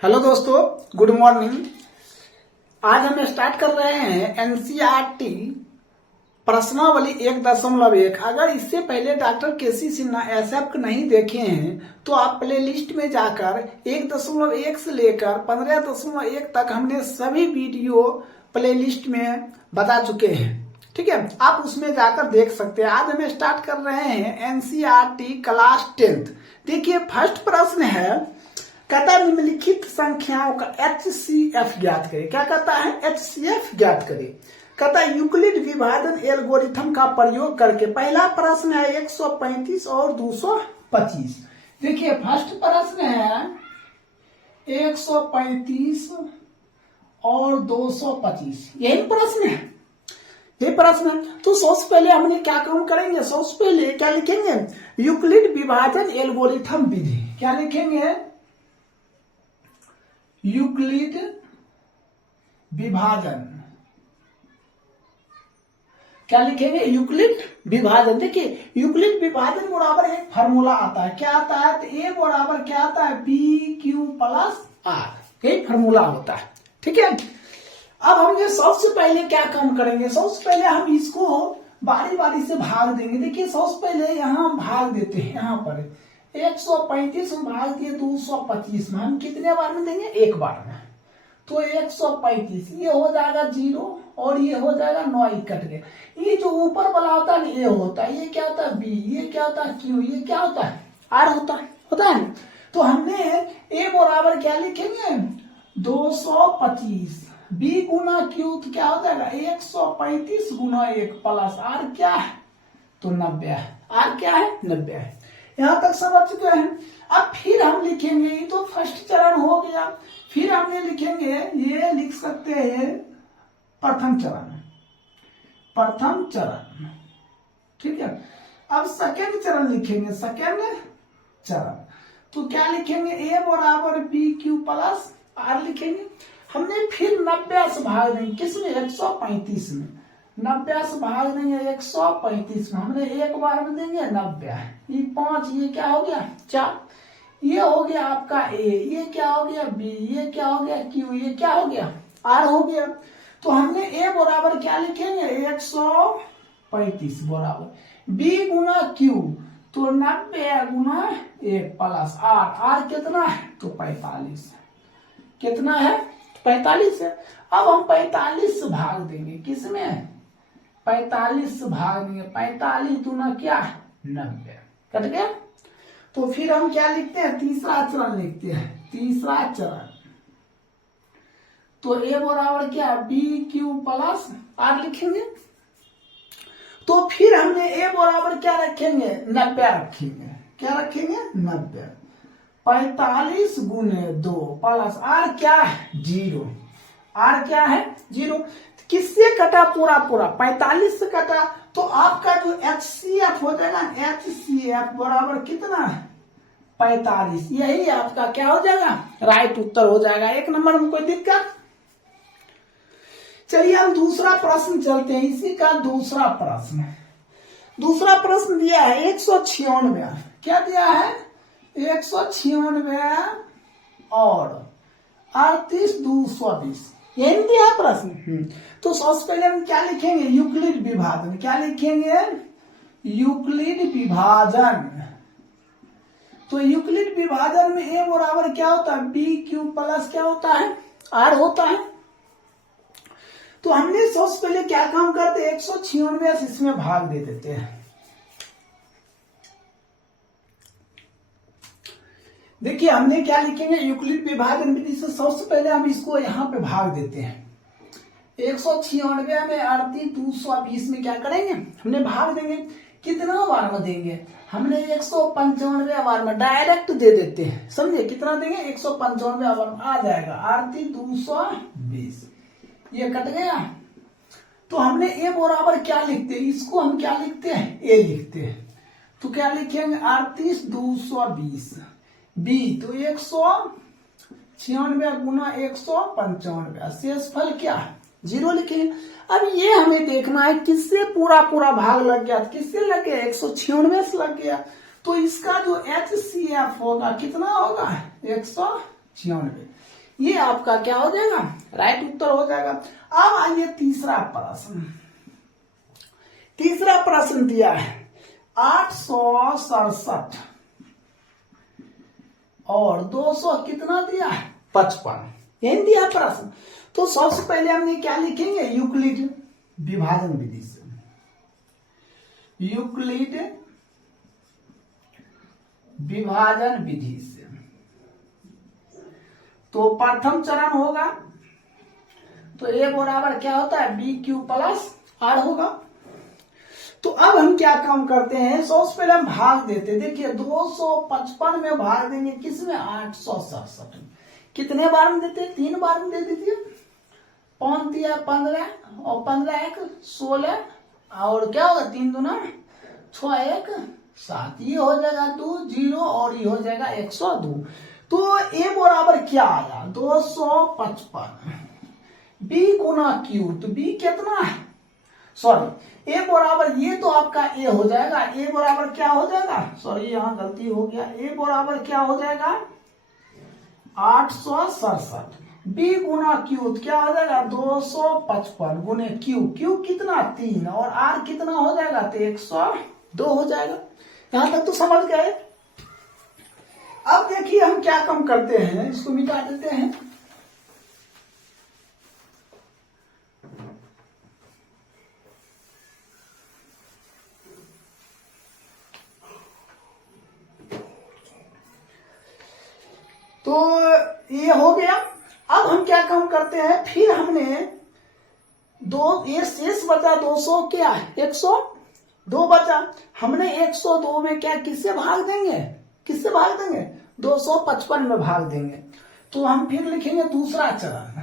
Hello दोस्तों, good morning. आज हम स्टार्ट कर रहे हैं एनसीईआरटी प्रश्नावली 1.1। अगर इससे पहले डॉक्टर केसी सिन्हा एसएफ नहीं देखे हैं तो आप प्ले लिस्ट में जाकर 1.1 से लेकर 15.1 तक हमने सभी वीडियो प्ले लिस्ट में बता चुके हैं। ठीक है, आप उसमें जाकर देख सकते हैं। आज हम स्टार्ट कर रहे हैं एनसीईआरटी क्लास 10। देखिए, फर्स्ट प्रश्न है, कहता है निम्नलिखित संख्याओं का HCF ज्ञात करें। क्या कहता है? HCF ज्ञात करें। कहता है यूक्लिड विभाजन एल्गोरिथम का प्रयोग करके। पहला प्रश्न है 135 और 225। देखिए, फर्स्ट प्रश्न है 135 और 225, यही प्रश्न है, ये प्रश्न है। तो सबसे पहले हमने क्या काम करेंगे? सबसे पहले क्या लिखेंगे? यूक्लिड विभाजन एल्गोरिथम विधि। क्या लिखेंगे? यूक्लिड विभाजन। क्या लिखेंगे? यूक्लिड विभाजन। देखिए, यूक्लिड विभाजन बराबर एक फार्मूला आता है। क्या आता है? तो ए बराबर क्या आता है? BQ प्लस R, यही फार्मूला होता है। ठीक है, अब हम ये सबसे पहले क्या काम करेंगे? सबसे पहले हम इसको बारी बारी से भाग देंगे। देखिए, सबसे पहले यहाँ भाग देते हैं। यहाँ पर 135 में भाग दिए 225 में, हम कितने बार में देंगे? एक बार में। तो 135 ये हो जाएगा 0 और ये हो जाएगा 9, कट गए। ये जो ऊपर वाला होता है ये होता है, ये क्या होता है? B, ये क्या होता है? Q, ये क्या होता है? R होता है। तो हमने A बराबर क्या लिखेंगे? 225। B गुना Q तो क्या हो जाएगा? 135 गुना 1 प्लस R क्या है? तो 90 है। R क्या है? 90 है। यहां तक समझ चुके हैं। अब फिर हम लिखेंगे, ये तो फर्स्ट चरण हो गया। फिर हमने लिखेंगे, ये लिख सकते हैं प्रथम चरण। ठीक है, अब सेकेंड चरण लिखेंगे, सेकेंड चरण। तो क्या लिखेंगे? A बराबर BQ प्लस R लिखेंगे। हमने फिर 90 से भाग देंगे, किसमें? 135 में। 90 से भाग देंगे 135 में, हमने एक बार में देंगे 90। ये 5, ये क्या हो गया? 4, ये हो गया आपका A, ये क्या हो गया? B, ये क्या हो गया? Q, ये क्या हो गया? R हो गया। तो हमने A बराबर क्या लिखेंगे? 135 बराबर B गुना Q, तो 90 गुना 1 प्लस R कितना है? तो 45। कितना है? 45 है। अब हम 45 से भाग देंगे, किसमें? 45 से भाग देंगे, 45 दूना क्या? 90, कट गया। तो फिर हम क्या लिखते हैं? तीसरा चरण लिखते हैं। तीसरा चरण, तो A बराबर क्या? BQ प्लस R लिखेंगे। तो फिर हमने A बराबर क्या रखेंगे? 90 रखेंगे। क्या रखेंगे? 90। 45 गुने 2 प्लस R क्या है? 0। R क्या है? 0। किससे कटा? पूरा 45 से कटा। तो आपका जो HCF हो जाएगा, HCF बराबर कितना है? 45। यही आपका क्या हो जाएगा? राइट उत्तर हो जाएगा। एक नंबर में कोई दिक्कत? चलिए हम दूसरा प्रश्न चलते हैं। इसी का दूसरा प्रश्न दिया है 196। क्या दिया है? 196 और 38 220, यही दिया है प्रश्न। तो सबसे पहले हम क्या लिखेंगे? यूक्लिड विभाजन। क्या लिखेंगे? यूक्लिड विभाजन। तो यूक्लिड विभाजन में A बराबर क्या होता है? BQ प्लस क्या होता है? R होता है। तो हमने सबसे पहले क्या काम करते हैं? 196 इसमें भाग दे देते हैं। देखिए, हमने क्या लिखेंगे? यूक्लिड विभाजन विधि से सबसे पहले हम इसको यहाँ पे भाग देते हैं। 196 में 38 220 में क्या करेंगे? हमने भाग देंगे। कितना बार में देंगे? हमने 195 बार में डायरेक्ट दे देते हैं। समझे? कितना देंगे? 195 बार में आ जाएगा 38 220, ये कट गया। तो हमने A बराबर क्या लिखते हैं? इसको हम क्या लिखते हैं? A लिखते हैं। तो क्या लिखेंगे? 38 220 B, तो 196 गुना 195, शेषफल क्या है? 0 लिखेंगे। अब ये हमें देखना है किससे पूरा भाग लग गया। किससे लग गया? 196 से लग गया। तो इसका जो HCF होगा कितना होगा? 196। 96। ये आपका क्या हो जाएगा, राइट उत्तर हो जाएगा। अब आइए तीसरा प्रश्न। तीसरा प्रश्न दिया है 867 और 200 कितना दिया है, 55, यही दिया प्रश्न। तो सबसे पहले हमने क्या लिखेंगे, यूक्लिड विभाजन विधि से। यूक्लिड विभाजन विधि से तो प्रथम चरण होगा, तो ए बराबर क्या होता है, बी क्यू प्लस आर होगा। तो अब हम क्या काम करते हैं, सबसे पहले हम भाग देते हैं। देखिए 255 में भाग देंगे किसमें, 867 में। कितने बार में देते हैं, 3 बार में दे दीजिए। 5 दिया 15 और 15 1 16 और क्या होगा, 3 दूना 6 1 7, ये हो जाएगा 2 0 और ये हो जाएगा 102। तो ए बराबर क्या आया, 255 बी गुना क्यू, तो बी कितना है, सॉरी ए बराबर, ये तो आपका ए हो जाएगा। ए बराबर क्या हो जाएगा, सॉरी यहां गलती हो गया, ए बराबर क्या हो जाएगा 867, बी गुना क्यू क्या हो जाएगा 255 गुने क्यू, क्यू कितना 3 और आर कितना हो जाएगा, तो 102 हो जाएगा। यहां तक तो समझ गए। अब देखिए हम क्या काम करते हैं, इसको मिटा देते हैं। तो ये हो गया। अब हम क्या काम करते हैं, फिर हमने ये शेष बचा 200 क्या 102 बचा। हमने 102 में क्या किससे भाग देंगे, किससे भाग देंगे, 255 में भाग देंगे। तो हम फिर लिखेंगे दूसरा चरण।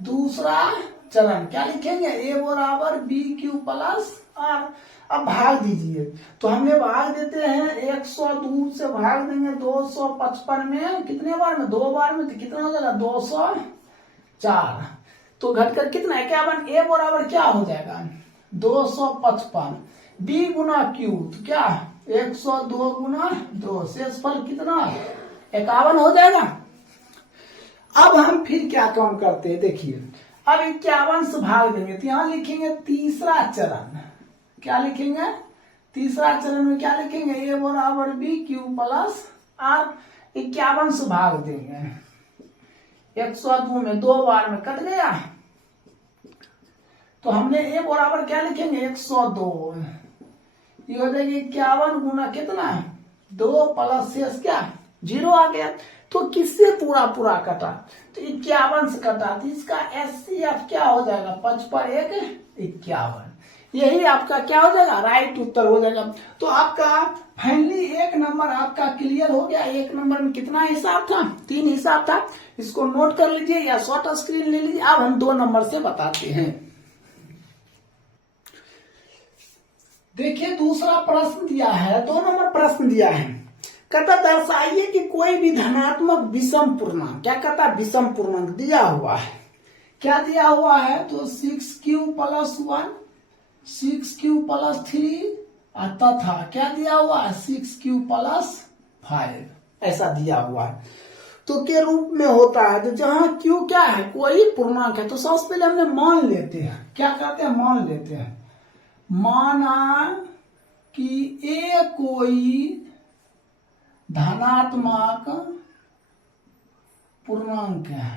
दूसरा चरण क्या लिखेंगे, ए बराबर बी क्यू प्लस आर। अब भाग दीजिए, तो हमने भाग देते हैं 102 से भाग देंगे 255 में, कितने बार में, 2 बार में, तो कितना हो जाएगा 204। तो घटकर कितना है, क्या बन, ए बराबर क्या हो जाएगा 255 बी गुना क्यू, तो क्या 102 गुना 2, शेषफल कितना 51 हो जाएगा। अब हम फिर क्या काम करते हैं, देखिए अब 51 से भाग देंगे, तो यहां लिखेंगे तीसरा चरण। क्या लिखेंगे, तीसरा चरण में क्या लिखेंगे, ए बराबर बी क्यू प्लस आर। 51 से भाग देंगे 102 में, 2 बार में कट गया, तो हमने ए बराबर क्या लिखेंगे 102, ये हो जाएगी 51 गुना कितना 2 प्लस शेष क्या 0 आ गया। तो किससे पूरा पूरा कटा, तो 51 से कटा, तो इसका एचसीएफ क्या हो जाएगा 55 1 51, यही आपका क्या हो जाएगा, राइट उत्तर हो जाएगा। तो आपका फाइनली 1 नंबर आपका क्लियर हो गया। 1 नंबर में कितना हिसाब था, 3 हिसाब था, इसको नोट कर लीजिए या शॉर्ट स्क्रीन ले लीजिए। अब हम 2 नंबर से बताते हैं। देखिए दूसरा प्रश्न दिया है, 2 नंबर प्रश्न दिया है, कहता दर्शाइए कि कोई भी धनात्मक विषम पूर्णांक, क्या कहता है विषम पूर्णांक दिया हुआ है, क्या दिया हुआ है, तो 6q प्लस 1 6q प्लस 3 तथा क्या दिया हुआ है 6q प्लस 5, ऐसा दिया हुआ है। तो के रूप में होता है, तो जहां q क्या है कोई पूर्णांक है, तो सबसे पहले हमने मान लेते हैं, क्या कहते हैं मान लेते हैं, माना कि ए कोई धनात्मक पूर्णांक है,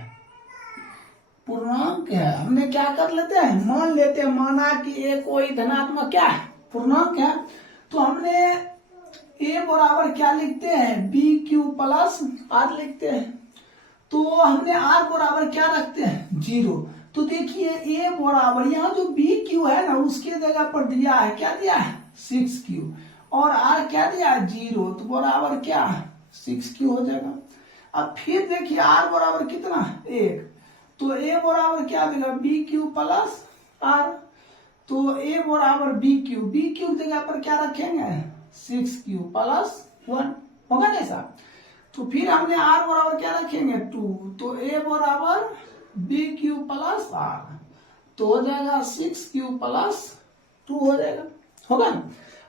पूर्णांक है, हमने क्या कर लेते हैं मान लेते हैं, माना कि ए कोई धनात्मक क्या है पूर्णांक है। तो हमने ए बराबर क्या लिखते हैं बी क्यू प्लस आर लिखते हैं, तो हमने आर बराबर क्या रखते हैं 0। तो देखिए ए बराबर यहाँ जो बी क्यू है ना उसके जगह पर दिया है, क्या दिया है 6q और आर क्या दिया है 0, तो बराबर क्या 6q हो जाएगा। अब फिर देखिए आर बराबर कितना 1, तो ए बराबर क्या देगा बी क्यू प्लस आर, तो ए बराबर बी क्यू जगह पर क्या रखेंगे 6q प्लस 1, होगा ना ऐसा। तो फिर हमने आर बराबर क्या रखेंगे 2, तो ए बराबर बी क्यू प्लस आर, तो हो जाएगा 6q प्लस 2 हो जाएगा, होगा ना।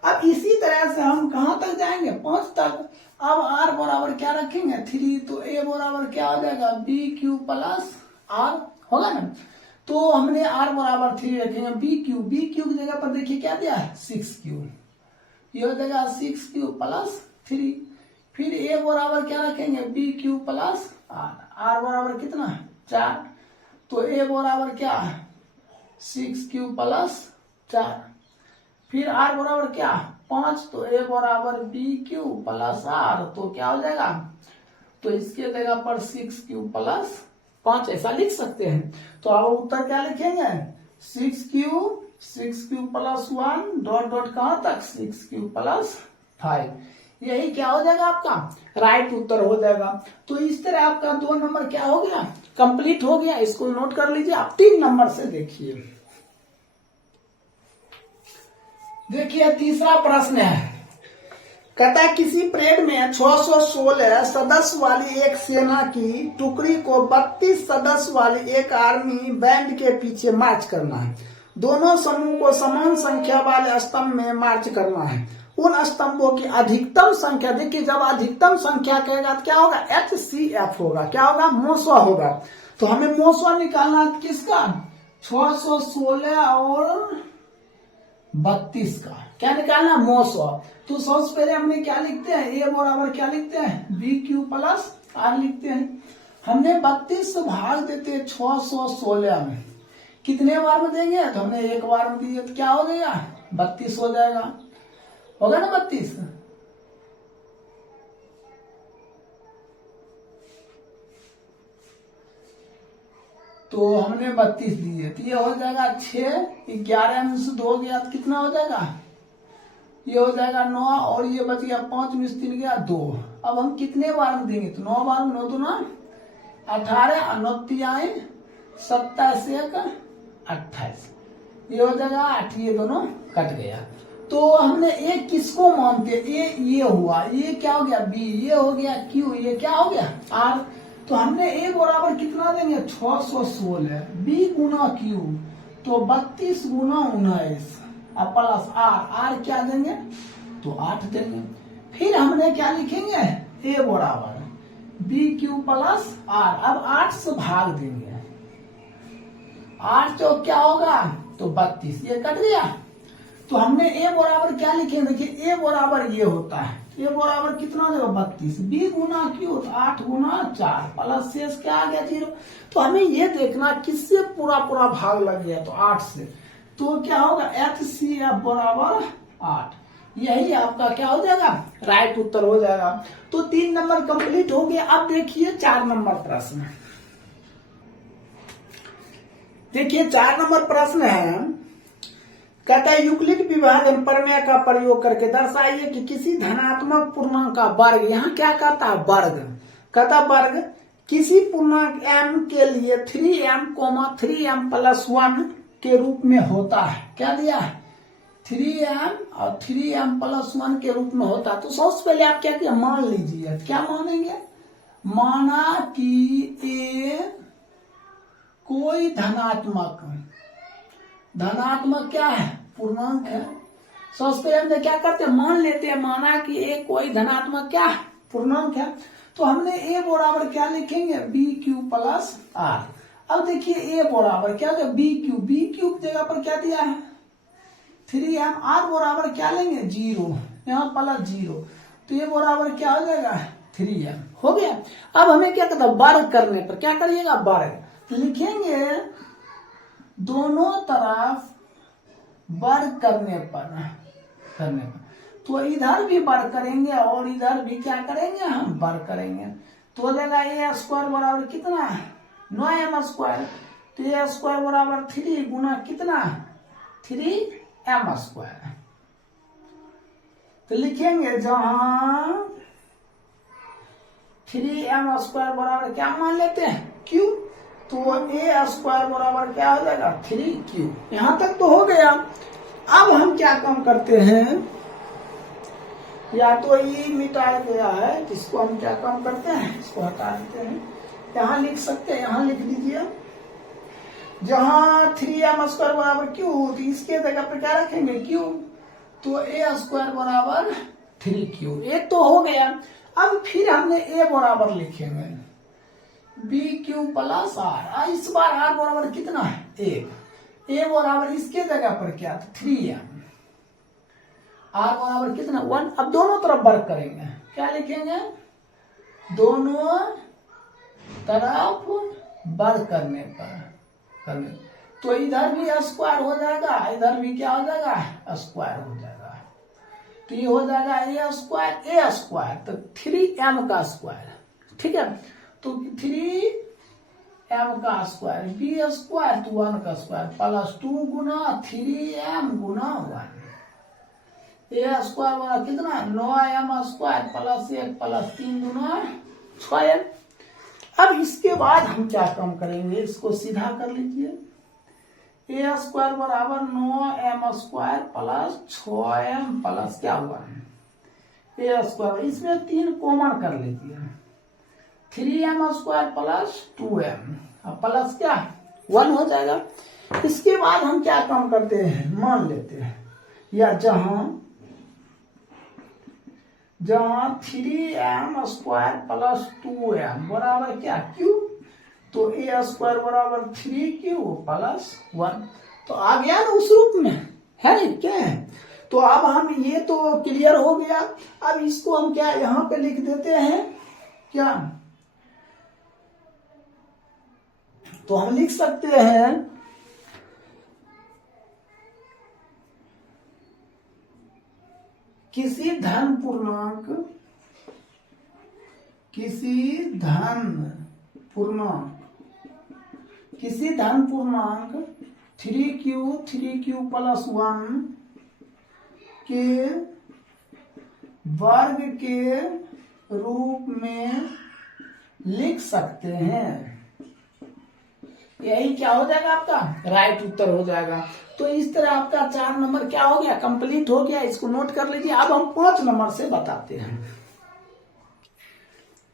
अब इसी तरह से हम कहां तक जाएंगे, 5 तक। अब r बराबर क्या रखेंगे, 3, तो a बराबर क्या हो जाएगा, बी क्यू प्लस आर होगा ना। तो हमने r बराबर 3 रखेंगे, बी क्यू की जगह पर देखिए क्या दिया है, 6q, ये हो जाएगा 6q प्लस 3। फिर a बराबर क्या रखेंगे, बी क्यू प्लस आर बराबर कितना, 4, तो a बराबर क्या है, 6q प्लस 4। फिर r बराबर क्या, 5, तो a बराबर बी क्यू प्लस आर, तो क्या हो जाएगा, तो इसके जगह पर 6q प्लस 5 ऐसा लिख सकते हैं। तो अब उत्तर क्या लिखेंगे, 6q प्लस 1 डॉट डॉट कहां तक, 6q प्लस 5, यही क्या हो जाएगा आपका राइट उत्तर हो जाएगा। तो इस तरह आपका 2 नंबर क्या हो गया, कंप्लीट हो गया। इसको नोट कर लीजिए। आप 3 नंबर से देखिए, देखिए तीसरा प्रश्न है, कहता है किसी परेड में 616 सदस्य वाली एक सेना की टुकड़ी को 32 सदस्य वाली एक आर्मी बैंड के पीछे मार्च करना है। दोनों समूह को समान संख्या वाले स्तंभ में मार्च करना है। उन स्तंभों की अधिकतम संख्या, देखिए जब अधिकतम संख्या कहेगा तो क्या होगा, HCF होगा, क्या होगा, मोसवा होगा। तो हमें मोसवा निकालना है किसका, 616 और 32 का क्या निकालना, मोसवा। तो सबसे पहले हमने क्या लिखते हैं, ए बराबर क्या लिखते हैं, बी क्यू प्लस आर लिखते हैं। हमने 32 से भाग देते हैं 616 में, कितने बार में देंगे, तो हमने एक बार में दिए तो क्या हो जाएगा, 32 हो जाएगा, होगा ना 32। तो हमने 32 दिए, तो ये हो जाएगा 6, 11 में से 2 गया तो कितना हो जाएगा, ये हो जाएगा 9, और ये बच गया 5 में से 3 गया 2। अब हम कितने बार में देंगे, तो 9 बार में, 9 दूना 18, 9 तिहाई 27, 1 28, ये हो जाएगा 8, ये दोनों कट गया। तो हमने ए किसको मानते, ये हुआ, ये क्या हो गया बी, ये हो गया क्यू, ये क्या हो गया आर। तो हमने ए बराबर कितना देंगे, 616, बी गुना क्यू तो 32 गुना 19 प्लस आर क्या देंगे, तो 8 देंगे। फिर हमने क्या लिखेंगे, ए बराबर बी क्यू प्लस आर, अब 8 से भाग देंगे, 8 चौक क्या होगा, तो 32, ये कट गया। तो हमने ए बराबर क्या लिखेंगे, देखिए ए बराबर ये होता है, ए बराबर कितना देगा 32, बी गुना क्यू तो 8 गुना 4 प्लस शेष क्या आ गया 0। तो हमें ये देखना किससे पूरा पूरा भाग लग गया, तो 8 से, तो क्या होगा HCF बराबर 8, यही आपका क्या हो जाएगा राइट उत्तर हो जाएगा। तो 3 नंबर कंप्लीट हो गया। अब देखिए 4 नंबर प्रश्न, देखिए 4 नंबर प्रश्न है, कहता है यूक्लिड विभाजन प्रमेय का प्रयोग करके दर्शाइए कि किसी धनात्मक पूर्णांक का वर्ग, यहाँ क्या कहता है वर्ग, कहता वर्ग किसी पूर्णांक m के लिए 3m, 3m+1 के रूप में होता है। क्या दिया है, 3m और 3m+1 के रूप में होता है। तो सबसे पहले आप क्या किया, मान लीजिए, क्या मानेंगे, माना कि ए कोई धनात्मक क्या है, पूर्णांक है। सबसे पहले हम क्या करते हैं, मान लेते हैं, माना कि ए कोई धनात्मक क्या है, पूर्णांक है। तो हमने ए बराबर क्या लिखेंगे, बी क्यू प्लस आर। अब देखिए ए बराबर क्या होगा, बी क्यू की जगह पर क्या दिया है 3m, आर बराबर क्या लेंगे 0, यहाँ प्लस 0, तो ये बराबर क्या हो जाएगा 3m हो गया। अब हमें क्या करता है, वर्ग करने पर क्या करिएगा, वर्ग लिखेंगे, दोनों तरफ वर्ग करने पर तो इधर भी वर्ग करेंगे और इधर भी क्या करेंगे, हम वर्ग करेंगे। तो हो जाएगा ए स्क्वायर बराबर कितना 9m², तो ए स्क्वायर बराबर 3 गुना कितना 3m²। तो लिखेंगे जहां 3m² बराबर क्या मान लेते हैं q, तो ए स्क्वायर बराबर क्या हो जाएगा 3q। यहां तक तो हो गया। अब हम क्या काम करते हैं, या तो ये मिटाया गया है, इसको हम क्या काम करते हैं, इसको हटा देते हैं। यहाँ लिख सकते हैं, यहाँ लिख दीजिए, जहां 3m² बराबर q, तो इसके जगह पे क्या रखेंगे q। तो ए स्क्वायर बराबर 3q, एक तो हो गया। अब फिर हमने ए बराबर लिखेंगे बी क्यू प्लस आर। इस बार आर बराबर कितना है? 1। ए बराबर इसके जगह पर क्या था? 3m। आर बराबर कितना? 1। अब दोनों तरफ वर्क करेंगे, क्या लिखेंगे? दोनों तरफ वर्क करने तो इधर भी स्क्वायर हो जाएगा, इधर भी क्या हो जाएगा? स्क्वायर हो जाएगा। तो ये हो जाएगा ए स्क्वायर तो 3m का स्क्वायर, ठीक है। तो 3m का स्क्वायर, बी स्क्वायर तो 1 का स्क्वायर प्लस 2 गुना 3m गुना 1। ए स्क्वायर वाला कितना? 9m स्क्वायर प्लस 1 प्लस 3 गुना 6m। अब इसके बाद हम क्या काम करेंगे? इसको सीधा कर लीजिए। ए स्क्वायर बराबर 9m square plus 6m plus क्या हुआ? ए स्क्वायर, इसमें 3 कॉमन कर लीजिए। 3m square plus 2m plus क्या? 1 हो जाएगा। इसके बाद हम क्या काम करते हैं? मान लेते हैं या जहां 3m स्क्वायर प्लस 2m बराबर क्या? q, तो ए स्क्वायर बराबर 3q प्लस 1। तो आ गया ना उस रूप में, है नहीं क्या है? तो अब हम ये तो क्लियर हो गया। अब इसको हम क्या यहां पे लिख देते हैं क्या? तो हम लिख सकते हैं किसी धन पूर्णांक 3q प्लस 1 के वर्ग के रूप में लिख सकते हैं। यही क्या हो जाएगा? आपका राइट उत्तर हो जाएगा। तो इस तरह आपका 4 नंबर क्या हो गया? कंप्लीट हो गया। इसको नोट कर लीजिए। अब हम 5 नंबर से बताते हैं।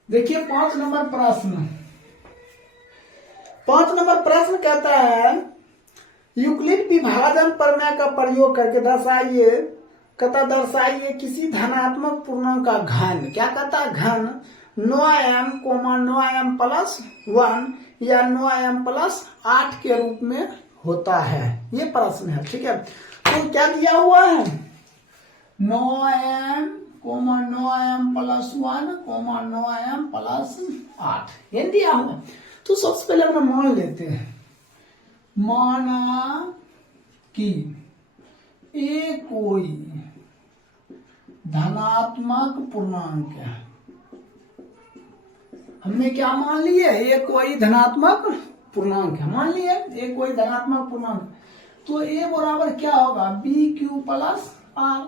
देखिए 5 नंबर प्रश्न। 5 नंबर प्रश्न कहता है यूक्लिड विभाजन प्रमेय का प्रयोग करके दर्शाइए किसी धनात्मक पूर्णांक का घन। क्या कहता है? घन 9m 9m प्लस 1 या 9m प्लस 8 के रूप में होता है। ये प्रश्न है, ठीक है। तो क्या दिया हुआ है? 9m 9m plus 1 9m plus 8 ये दिया हुआ। तो सबसे पहले हम मान लेते हैं। माना कि ए कोई धनात्मक पूर्णांक है। हमने क्या मान लिए? ए कोई धनात्मक पूर्णांक है, मान लिए ए कोई धनात्मक पूर्णांक। तो ए बराबर क्या होगा? B Q plus R.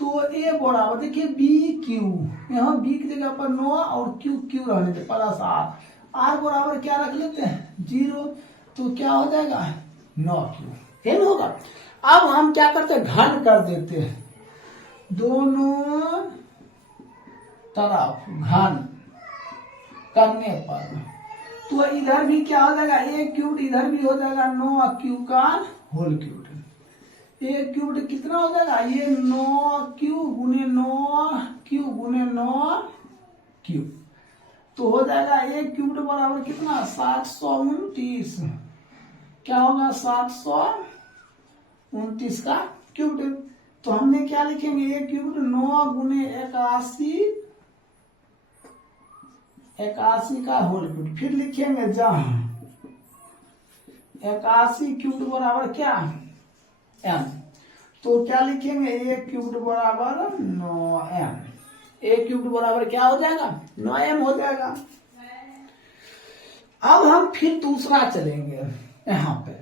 तो ए बराबर देखिए बी क्यू, यहाँ बी की जगह पर 9 और क्यू रहने थे प्लस आर। आर बराबर क्या रख लेते हैं? 0। तो क्या हो जाएगा? 9q n होगा। अब हम क्या करते हैं? घन कर देते हैं। दोनों तरफ घन करने पर तो इधर भी क्या हो जाएगा? ए क्यूब, इधर भी हो जाएगा 9q का होल क्यूब। ए क्यूब कितना हो जाएगा? ये 9q गुने 9q गुने 9q। तो हो जाएगा ए क्यूब बराबर कितना? 729। क्या होगा? 729 का क्यूब। तो हमने क्या लिखेंगे? ए क्यूब 9 गुने 81 का होल क्यूब। फिर लिखेंगे जहां 81 क्यूब बराबर क्या? m। तो क्या लिखेंगे? ए क्यूब बराबर 9m। ए क्यूब बराबर क्या हो जाएगा? 9m हो जाएगा। अब हम फिर दूसरा चलेंगे यहां पे।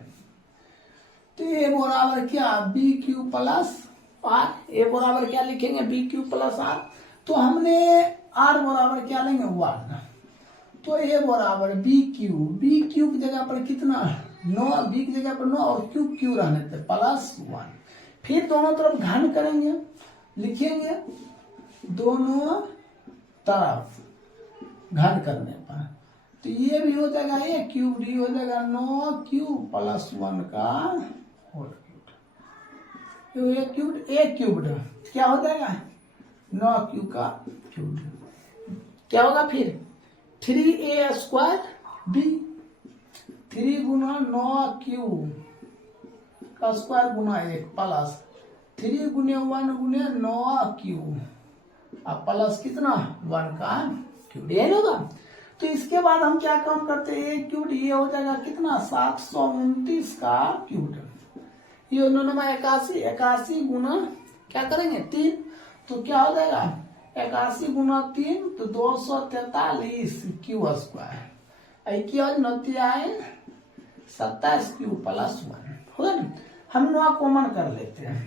तो ए बराबर क्या? B Q plus R. A बराबर क्या लिखेंगे? B Q plus R. तो हमने आर बराबर क्या लेंगे? 1। तो ए बराबर बी क्यू की जगह पर कितना? 9, बी की जगह पर 9 और क्यू रहने थे प्लस 1। फिर दोनों तरफ घन करेंगे, लिखेंगे दोनों तरफ घन करने पर। तो ये भी हो जाएगा ए क्यूब, ये हो जाएगा 9q प्लस 1 का होल क्यूब। ए क्यूब्ड, ए क्यूब्ड क्या हो जाएगा 9 क्यू का क्यूब्ड। क्या होगा फिर 3a स्क्वायर b, 3 गुना 9 क्यू का स्क्वायर गुना 1 प्लस 3 गुने 1 गुने 9 क्यू अब प्लस कितना 1 का क्यूब, ये होगा। तो इसके बाद हम क्या काम करते हैं, एक क्यूब ये हो जाएगा कितना 729 का क्यूब, ये 81, 81 गुना क्या करेंगे 3, तो क्या हो जाएगा 81 गुना 3 तो 243 क्यू स्क्वायर, इक्कीस 27 क्यू प्लस 1 होगा ना। हम 9 कॉमन कर लेते हैं,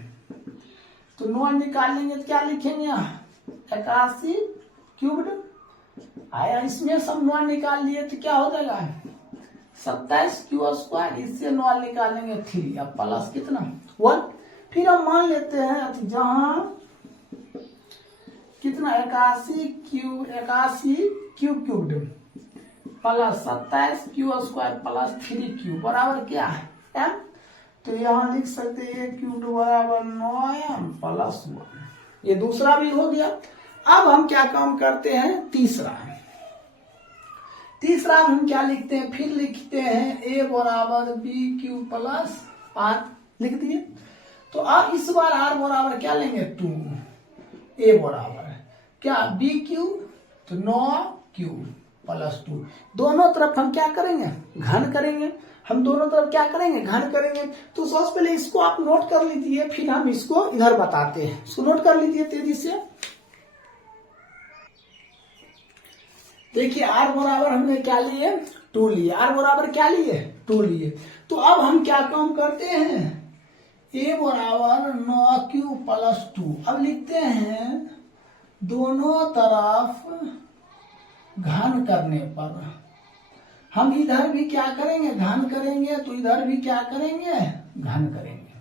तो 9 निकालेंगे तो क्या लिखेंगे 81 क्यूब्ड आया, इसमें सब 9 निकाल लिए तो क्या हो जाएगा 27 क्यू स्क्वायर, इससे 9 निकालेंगे 3, अब प्लस कितना 1। फिर हम मान लेते हैं जहां कितना 81 cubed plus 27 Q square plus 3 Q बराबर क्या है m, तो यहां लिख सकते हैं क्यूब्ड बराबर 9m प्लस 1, ये दूसरा भी हो गया। अब हम क्या काम करते हैं तीसरा हम क्या लिखते हैं, फिर लिखते हैं a बराबर बी क्यू प्लस r लिख दिए। तो अब इस बार r बराबर क्या लेंगे 2, a बराबर क्या बी क्यू तो 9 क्यू प्लस 2, दोनों तरफ हम क्या करेंगे घन करेंगे, हम दोनों तरफ क्या करेंगे घन करेंगे। तो सबसे पहले इसको आप नोट कर लीजिए, फिर हम इसको इधर बताते हैं, इसको नोट कर लीजिए तेजी से। देखिए r बराबर हमने क्या लिए 2 लिए, r बराबर क्या लिए 2 लिए। तो अब हम क्या काम करते हैं a बराबर 9 क्यू प्लस 2, अब लिखते हैं दोनों तरफ घन करने पर हम इधर भी क्या करेंगे घन करेंगे, तो इधर भी क्या करेंगे घन करेंगे,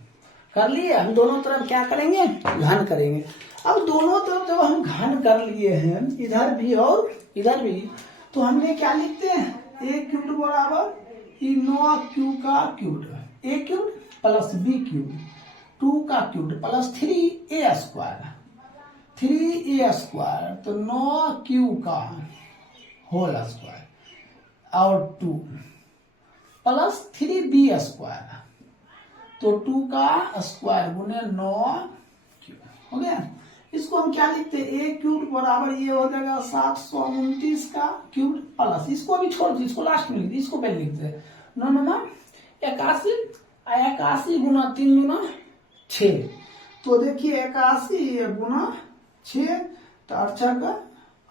कर लिए हम दोनों तरफ क्या करेंगे घन करेंगे। अब दोनों तरफ जब हम घन कर लिए हैं इधर भी और इधर भी, तो हमने क्या लिखते हैं ए क्यूब बराबर 9 क्यू का क्यूब, ए क्यूब प्लस बी क्यूब 2 का cube plus 3a square, 3a square तो 9 क्यू का होल स्क्वायर और 2 प्लस 3b स्क्वायर तो 2 का स्क्वायर गुने 9 क्यूब हो गया। इसको हम क्या लिखते हैं ए क्यूब बराबर ये हो जाएगा 729 का क्यूब प्लस, इसको अभी छोड़ दीजिए, इसको लास्ट में लिख दीजिए, इसको पहले लिखते हैं 9 81, 81 गुना 3 गुना 6, तो देखिए 81 गुना 6 तो 8 का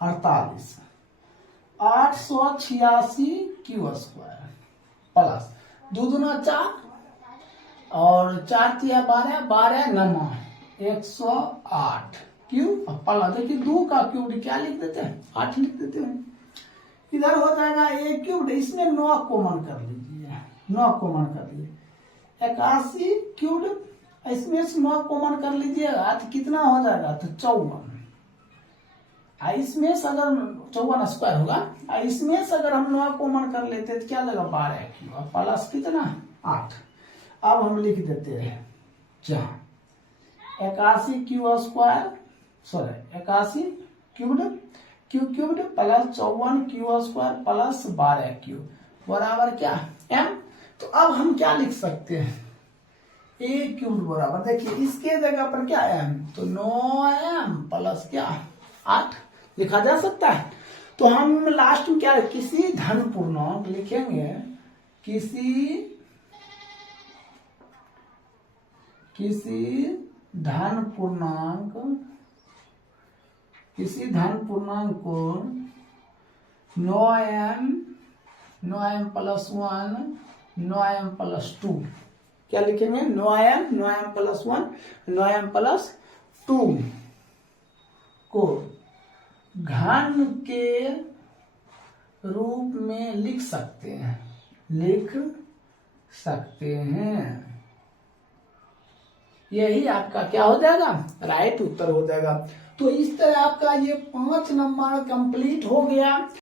48, 886 क्यू स्क्वायर प्लस 2 दूना 4 और 4 तिया 12, 12 9 108 क्यू प्लस देखिए 2 का क्यूब क्या लिख देते हैं 8 लिख देते हैं, इधर हो जाएगा ए क्यूब, इसमें 9 कॉमन कर लीजिए, 9 कॉमन कर लीजिए 81 क्यूब, इसमें से 9 कॉमन कर लीजिएगा तो कितना हो जाएगा तो 54, इसमें से अगर 54 स्क्वायर होगा, इसमें से अगर हम 9 कॉमन कर लेते तो क्या लगेगा 12 क्यू प्लस कितना 8। अब हम लिख देते हैं जहां 81 Q square sorry 81 cubed plus 54 Q square plus 12 Q बराबर क्या m। तो अब हम क्या लिख सकते हैं ए क्यूब बराबर देखिए इसके जगह पर क्या m, तो 9m प्लस क्या 8 लिखा जा सकता है। तो हम लास्ट में क्या किसी धन पूर्णांक लिखेंगे, किसी धन पूर्णांक को 9m प्लस 1 9m प्लस 2 क्या लिखेंगे 9m प्लस 1 9m प्लस 2 को घन के रूप में लिख सकते हैं। यही आपका क्या हो जाएगा राइट उत्तर हो जाएगा। तो इस तरह आपका ये 5 नंबर कंप्लीट हो गया।